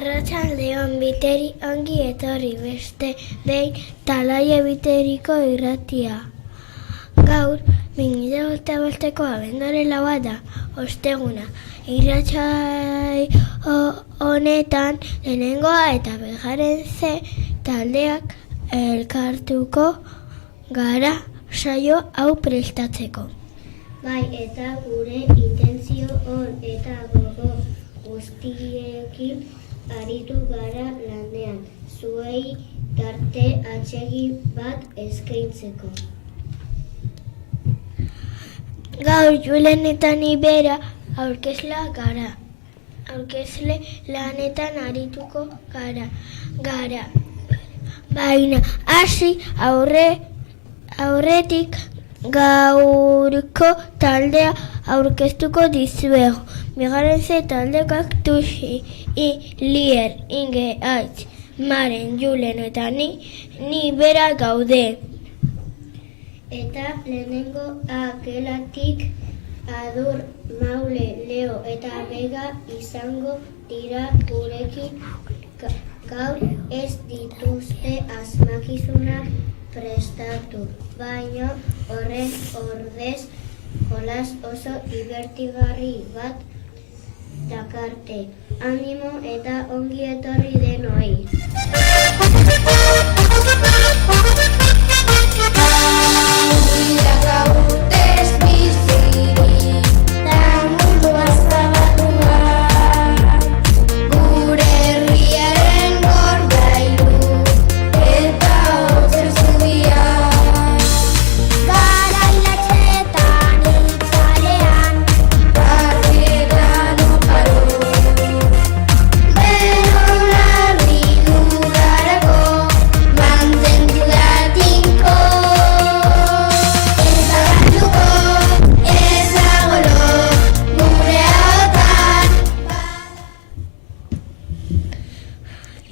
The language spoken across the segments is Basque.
Arratsaldeon biteri ongi etorri beste behin Talaia Biteriko irratia. Gaur, 2025ko abenduaren 4 da, osteguna. Irratsai honetan lehenengoa eta bigarren C taldeak elkartuko gara saio hau prestatzeko. Bai, eta gure intentzio on eta gogo guztiekin aritu gara lanean, zuei tarte atsegin bat eskaintzeko. Gaur Julen eta ni bera aurkezle lanetan arituko gara. Baina hasi aurretik gaurko taldea aurkeztuko dizuegu. Bigarren Z taldekoak Tuxi, Lier, Inge, Aitz, Maren, Julen eta ni bera gaude. Eta lehenengo akelatik Adur, Maule, Leo eta Bega izango dira gurekin. Gaur ez dituzte asmakizunak prestatu, baina horren ordez jolas oso dibertigarri bat dakarte. Animo eta ongi etorri denoi.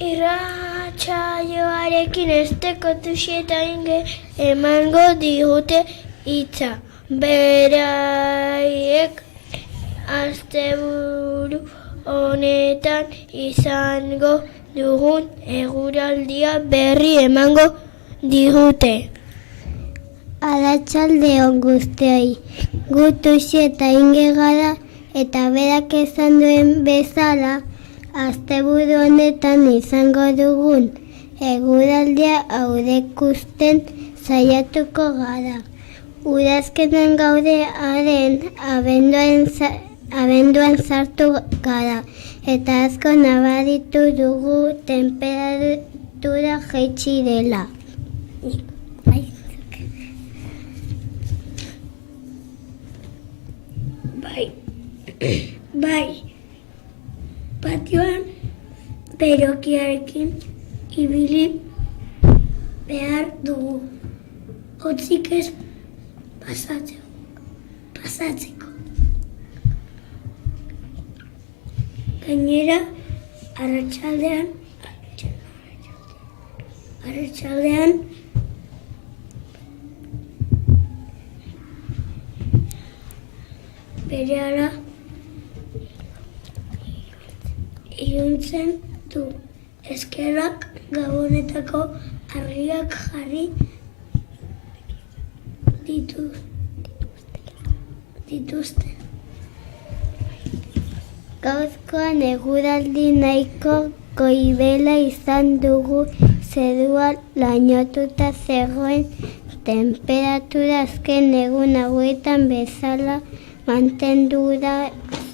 Irratsaioarekin esteko Tuxi eta Inge emango digute hitza. Beraiek asteburu honetan izango dugun eguraldia berri emango digute. Arratsaldeon guztioi, gu Tuxi eta Inge gara eta berak esan duen bezala, asteburu honetan izango dugun eguraldia aurreikusten saiatuko gara. Udazkenean gaude haren abenduan sartu gara eta asko nabaritu dugu temperatura jaitsi dela. Bai, patioan berokiarekin ibili behar dugu, hotzik ez pasatzeko. Gainera, arratsaldean berehala iluntzen du. Eskerrak gabonetako argiak jarri dituzte. Gauzkoan eguraldi nahiko goibela izan dugu, zerua lainotuta zegoen, temperatura azken egun hauetan bezala mantendu da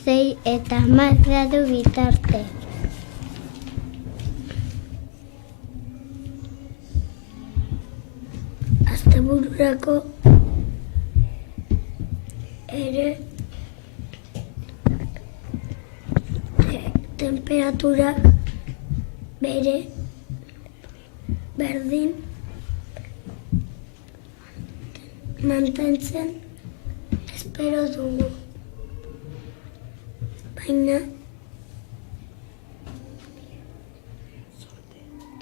6 eta 10 gradu bitarte. Astebururako ere temperatura berdin mantentzen espero dugu. Baina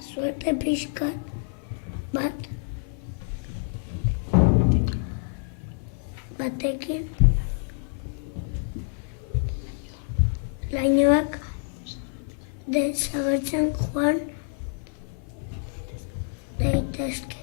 suerte pixkat batekin lainoak desagertzen joan daitezke.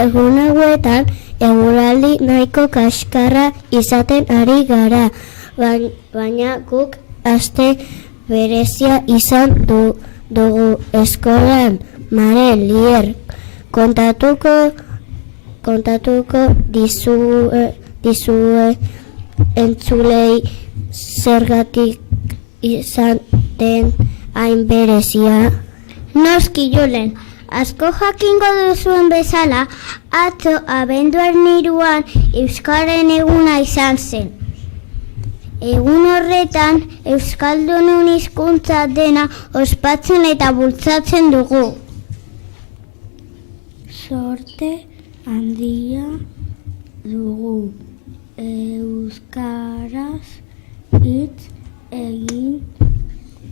Egun hauetan, eguraldi nahiko kaskarra izaten ari gara, baina guk aste berezia izan dugu eskolan. Mare Lier, kontatuko dizue entzulei zergatik izan den hain berezia. Noski Julen, asko jakingo duzuen bezala, atzo abenduaren 3 Euskararen eguna izan zen. Egun horretan, Euskaldunon hizkuntza dena ospatzen eta bultzatzen dugu. Sorte handia dugu euskaraz hitz egin,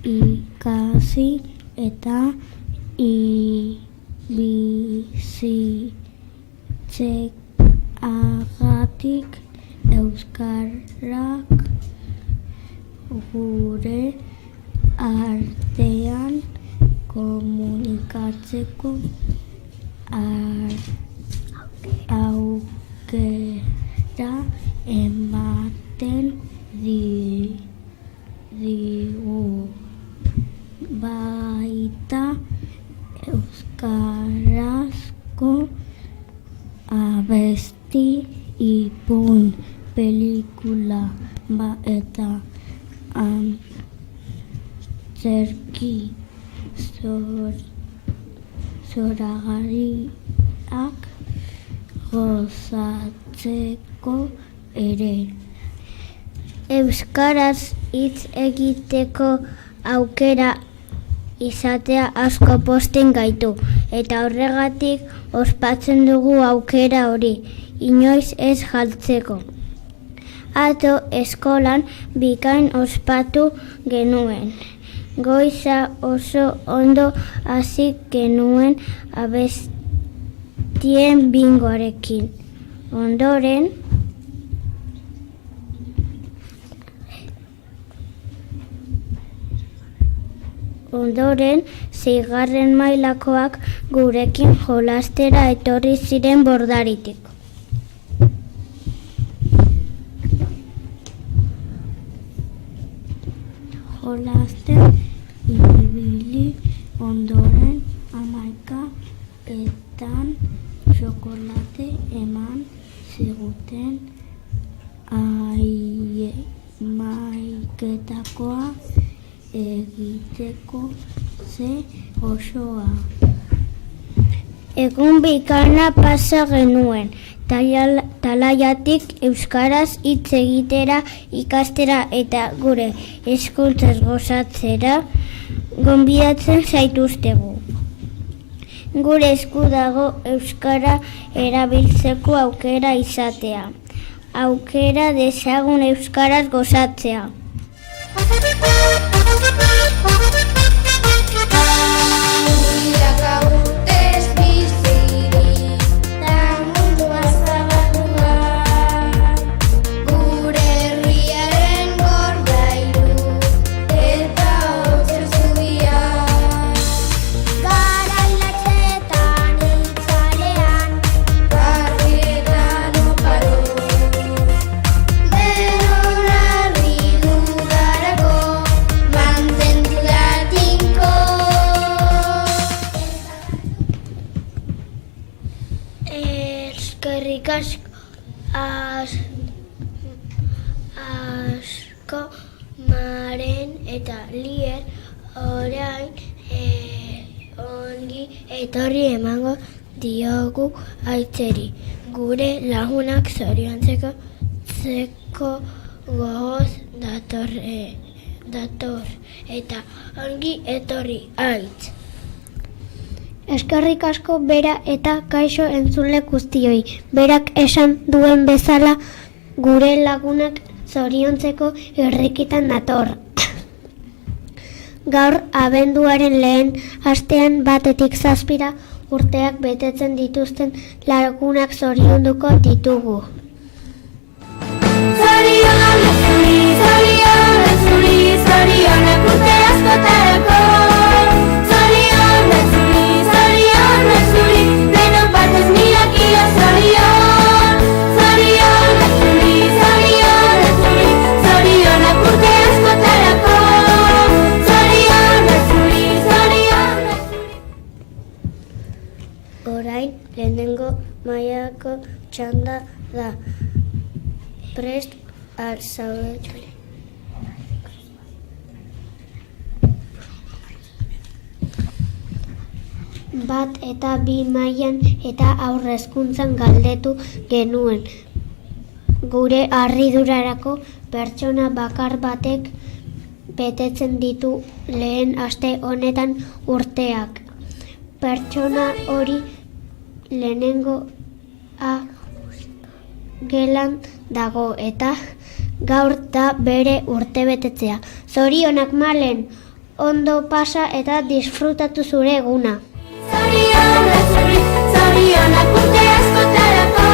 ikasi eta bizitzeagatik. Euskarak gure artean komunikatzeko aukera ematen digu. Baita euskarazko abesti, ipun, pelikula eta antzerki zoragarriak gozatzeko ere. Euskaraz hitz egiteko aukera izatea asko pozten gaitu, eta horregatik ospatzen dugu aukera hori, inoiz ez galtzeko. Atzo eskolan bikain ospatu genuen. Goiza oso ondo hasi genuen abestien bingoarekin. Ondoren, 6. mailakoak gurekin jolastera etorri ziren Bordaritik. Jolasten ibili ondoren 11etan txokolate eman ziguten hamaiketakoa egiteko ze osoa. Egun bikaina pasa genuen, talaiatik euskaraz hitz egitera, ikastera eta gure hizkuntzaz gozatzera gonbidatzen zaituztegu. Gure esku dago euskara erabiltzeko aukera izatea. Aukera dezagun euskaraz gozatzea. Mantendu da Maren eta Lier orain ongi etorri emango diogu Aitzeri. Gure lagunak zoriontzeko gogoz dator eta ongi etorri Aitz. Eskerrik asko bera eta kaixo entzule guztioi. Berak esan duen bezala gure lagunak zoriontzeko irrikitan dator. Gaur abenduaren lehen astean 1-tik 7 urteak betetzen dituzten lagunak zorionduko ditugu. Zorionak urte askotarako. Orain lehenengo mailako txanda da. Prest al zaudete. Bat eta 2 mailan eta aurrezkuntzan galdetu genuen. Gure harridurarako pertsona bakar batek betetzen ditu lehen aste honetan urteak. Pertsona hori lehenengo gelan dago eta gaur da bere urtebetetzea. Zorionak Malen, ondo pasa eta disfrutatu zure eguna. Zorionak urte askotarako.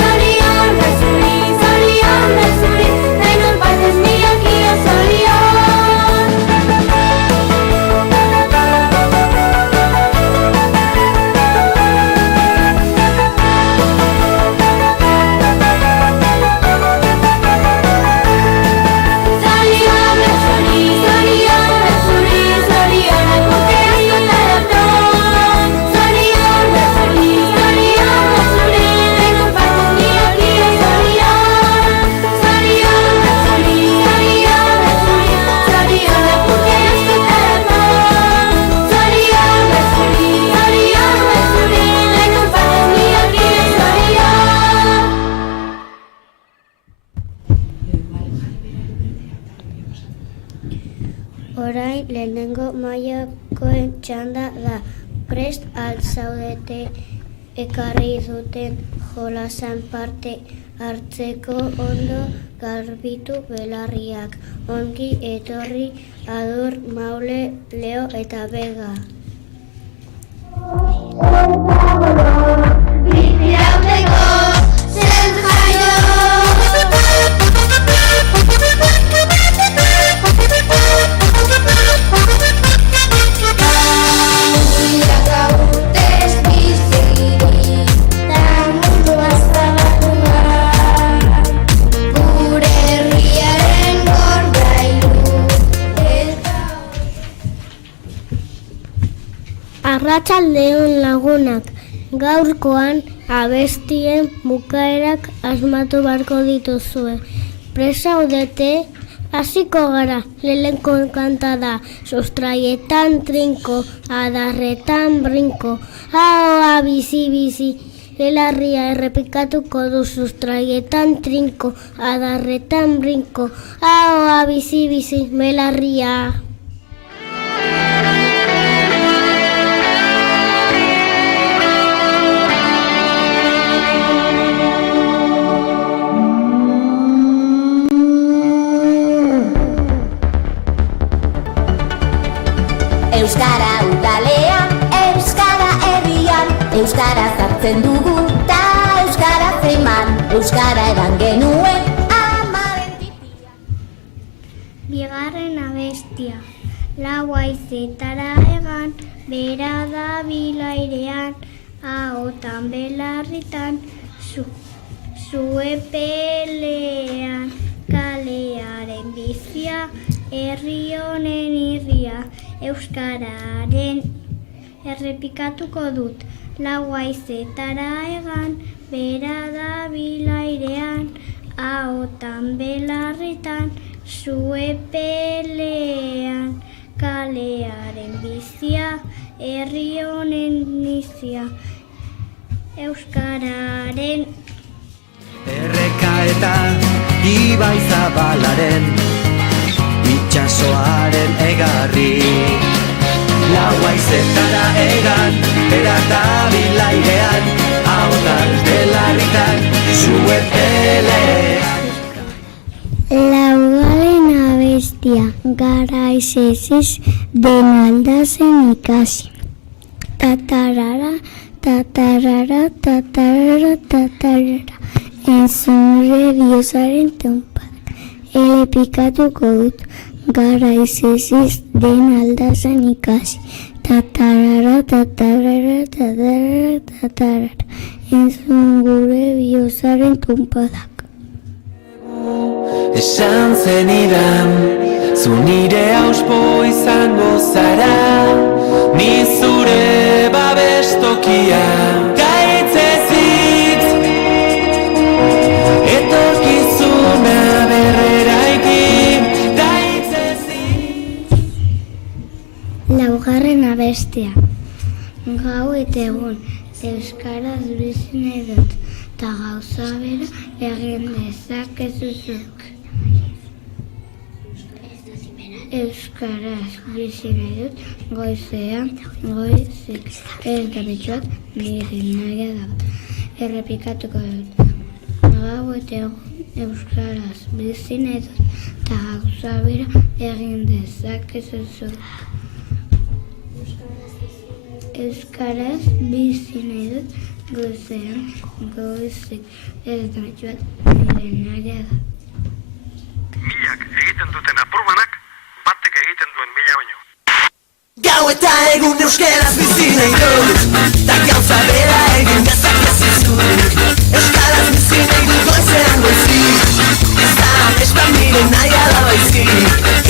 Zorionak zuri, denon partez nirekia zorion. Orain lehenengo mailakoen txanda da. Prest al zaudete ekarri duten jolasan parte hartzeko ondo garbitu belarriak. Ongi etorri Adur, Maule, Leo eta Bega. Irauteko zen jaio. Arratsaldeon lagunak, gaurkoan abestien bukaerak asmatu beharko dituzue. Prest zaudete? Hasiko gara, lehenengo kanta da, sustraietan trinko, adarretan brinko, ahoa bizi-bizi, belarria errepikatuko du, sustraietan trinko, adarretan brinko, ahoa bizi-bizi, belarria. Euskara udalean, euskara herrian, euskara zartzen dugu ta euskara zeman, euskara edan genuen amaren titia. Bigarren abestia, lau haizetara egan, bera da bilairean, ahotan belarritan, zuepelean, kalearen bizia, herri honen irria, euskararen errepikatuko dut. Lau haizetara egan, bera da bilairean, ahotan belarritan, Zuepelean kalearen bizia, herri honen nizia, euskararen Erreka eta ibai zabalaren, itxasoaren egarri. Laua izetara egan, erata bilairean, ahotan belarritan, zuepelean. Laugarren abestia, garaiz eziz den aldazen ikasi. Tatarara, tatarara, tatarara, tatarara, entzunre biozaren tonpadak. Ele pikatuko dut, garaiz eziz den aldazen ikasi. Tatarara, tatarara, tatarara, tatarara, entzunre biozaren tonpadak. Esan zenidan, zu nire auspo izango zara, ni zure babestokia. Gaitz ezitz, etorkizuna berreraiki, gaitz ezitz. Laugarren abestia, gau eta egun, euskaraz bizi nahi dut, eta gauza bera egin dezakezuzuk. Euskaraz bizi nahi dut, goizean, goizik, ez da bitxuat, nire nahi da. Errepikatuko dut, gau eta egun, euskaraz bizi nahi dut, eta gauza bera egin dezakezuzuk. Euskaraz bizi nahi dut, goizean, goizik, ez da bitxuat, nire nahi da. Milak egiten duten apurbanak, batek egiten duen mila baino. Gau eta egun euskaraz bizi nahi dut, ta gauza bera egin dezakezuzuk. Euskaraz bizi nahi dut goizean goizik, ez da espan nire nahi ala baizik.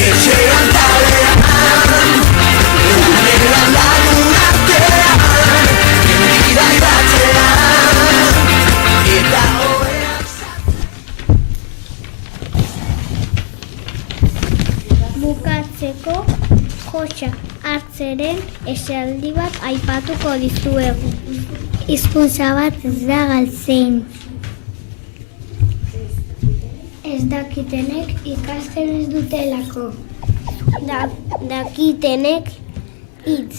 Etxean talean, lanean lagun artean, gendirai batean, eta horeak Bukatzeko, Jotxa hartzeren esaldi bat aipatuko dizuegu. Hizkuntza bat ez da galtzein. Ez dakitenek ikasten ez dutelako. Dakitenek hitz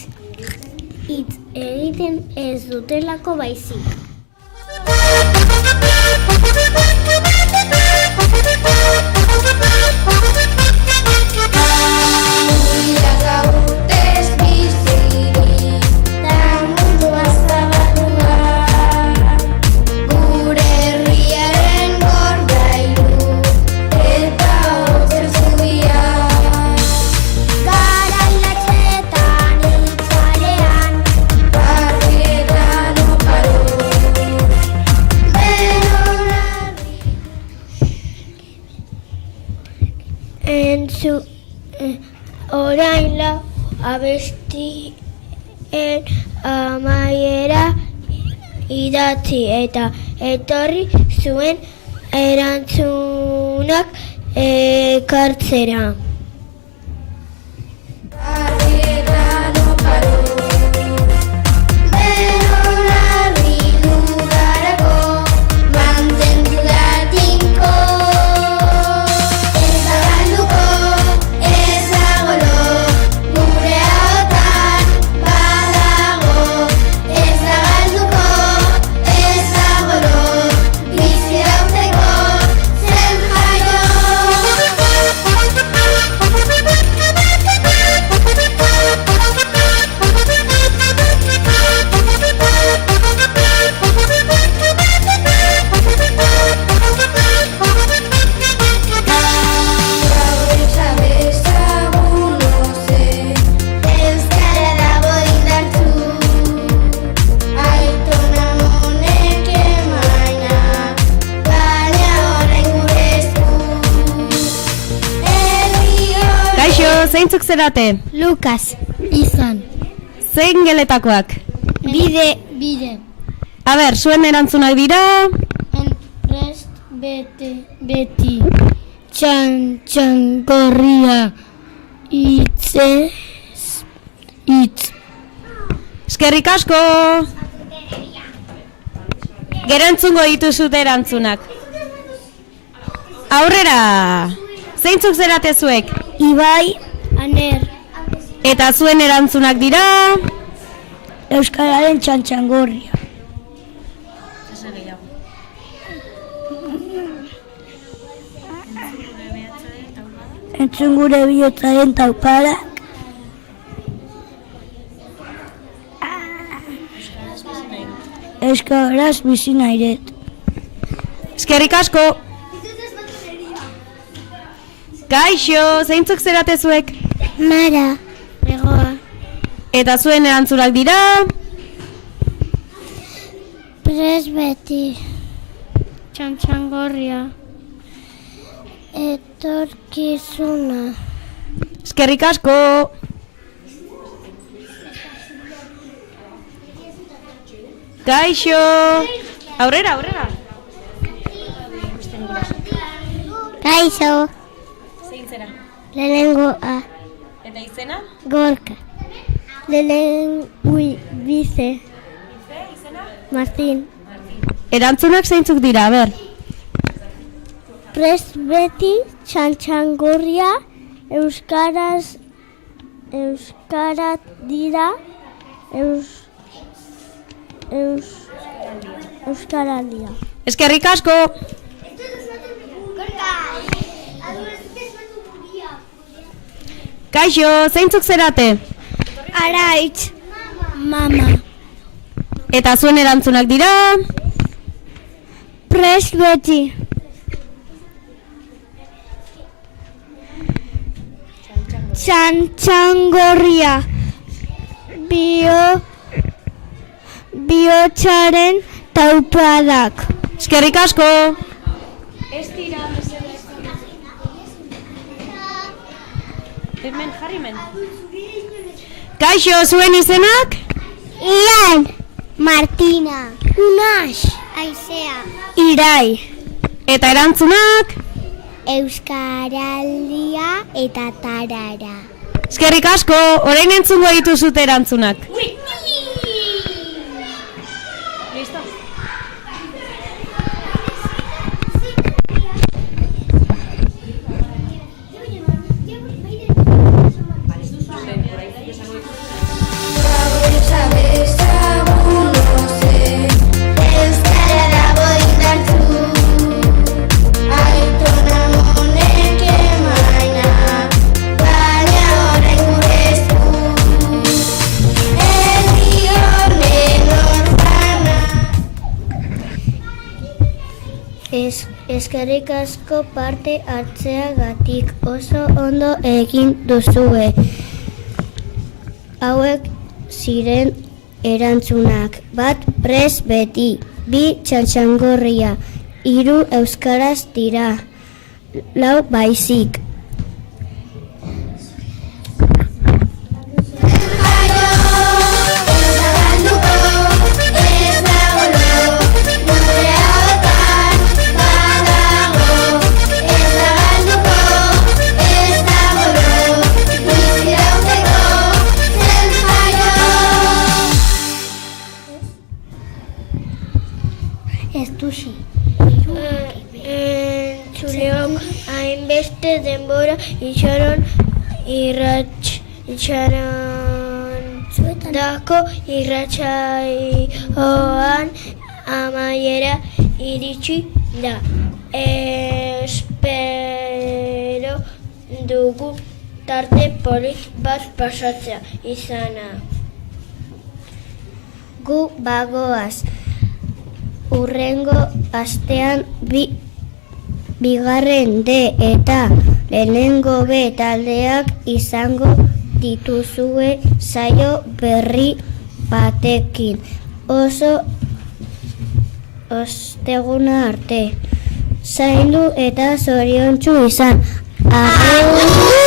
egiten ez dutelako baizik. Orain lau abestien amaiera idatzi eta etorri zuen erantzunak ekartzera. Zeintzuk zerate? Lukas, izan. Zein geletakoak? Bide. Aber, zuen erantzunak dira? Prest, beti. txantxangorria hitzez hitz. Eskerrik asko! Gero entzungo dituzute erantzunak. Aurrera! Zeintzuk zerate zuek? Ibai, Aner, Eta zuen erantzunak dira... Euskararen txantxangorria. Entzun gure bihotzaren taupadak. Euskaraz bizi nahiret. Eskerrik asko! Kaixo, zeintzuk zerate zuek? Mara. Egoa. Eta zuen erantzunak dira... Presbeti. Txantxangorria. Etorkizuna. Eskerrik asko! Kaixo! Aurrera, aurrera! Kaixo. Zein zera? Lehenengoa. Eta izena? Gorka. Lehenengui bize. Martin. Erantzunak zeintzuk dira, ber? Presbeti, txantxangorria, euskaraz dira, euskaraldia. Eskerrik asko! Kaixo, zeintzuk zerate? Araitz. Mama. Eta zuen erantzunak dira... Presbeti. Txantxangorria. Bihotzaren taupadak. Eskerrik asko! Hemen, jarri men. Kaixo, zuen izenak? Ian. Martina. Unax. Aizea. Irai. Eta erantzunak? Euskaraldia eta tarara. Eskerrik asko, orain entzungo dituzute erantzunak. Eskerrik asko parte hartzeagatik, oso ondo egin duzue. Hauek ziren erantzunak. 1. Presbeti. 2. Txantxangorria. 3. Euskaraz dira. 4. Baizik. Entzuleok hainbeste denbora itxarondako irratsaioan amaiera iritsi da. Espero dugu tarte polit bat pasatzea izana. Gu bagoaz. Urrengo astean bigarren D eta lehenengo B taldeak izango dituzue saio berri batekin. Oso osteguna arte. Zaindu eta zoriontsu izan. Agur!